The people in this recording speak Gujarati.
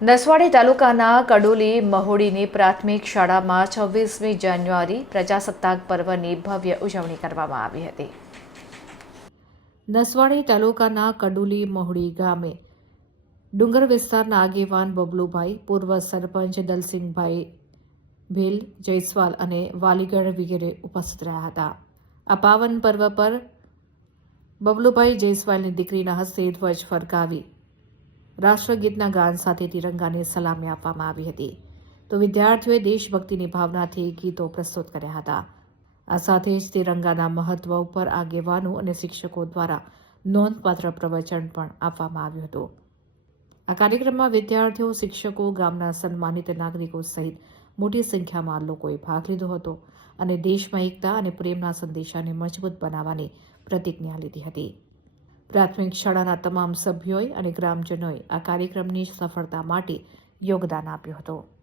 નસવાડી તાલુકાના કડોલી મહોડીની પ્રાથમિક શાળામાં છવ્વીસમી જાન્યુઆરી પ્રજાસત્તાક પર્વની ભવ્ય ઉજવણી કરવામાં આવી હતી. નસવાડી તાલુકાના કડુલી મહોડી ગામે ડુંગર વિસ્તારના આગેવાન બબલુભાઈ, પૂર્વ સરપંચ દલસિંહભાઈ ભીલ, જયસ્વાલ અને વાલીગઢ વગેરે ઉપસ્થિત રહ્યા હતા. આ પાવન પર્વ પર બબલુભાઈ, જયસ્વાલની દીકરીના હસ્તે ધ્વજ ફરકાવી રાષ્ટ્રગીતના ગાન સાથે તિરંગાને સલામી આપવામાં આવી હતી. તો વિદ્યાર્થીઓએ દેશભક્તિની ભાવનાથી ગીતો પ્રસ્તુત કર્યા હતા. આ સાથે જ તિરંગાના મહત્વ ઉપર આગેવાનો અને શિક્ષકો દ્વારા નોંધપાત્ર પ્રવચન પણ આપવામાં આવ્યું હતું. આ કાર્યક્રમમાં વિદ્યાર્થીઓ, શિક્ષકો, ગામના સન્માનિત નાગરિકો સહિત મોટી સંખ્યામાં લોકોએ ભાગ લીધો હતો અને દેશમાં એકતા અને પ્રેમના સંદેશાને મજબૂત બનાવવાની પ્રતિજ્ઞા લીધી હતી. પ્રાથમિક શાળાના તમામ સભ્યોએ અને ગ્રામજનોએ આ કાર્યક્રમની સફળતા માટે યોગદાન આપ્યું હતું.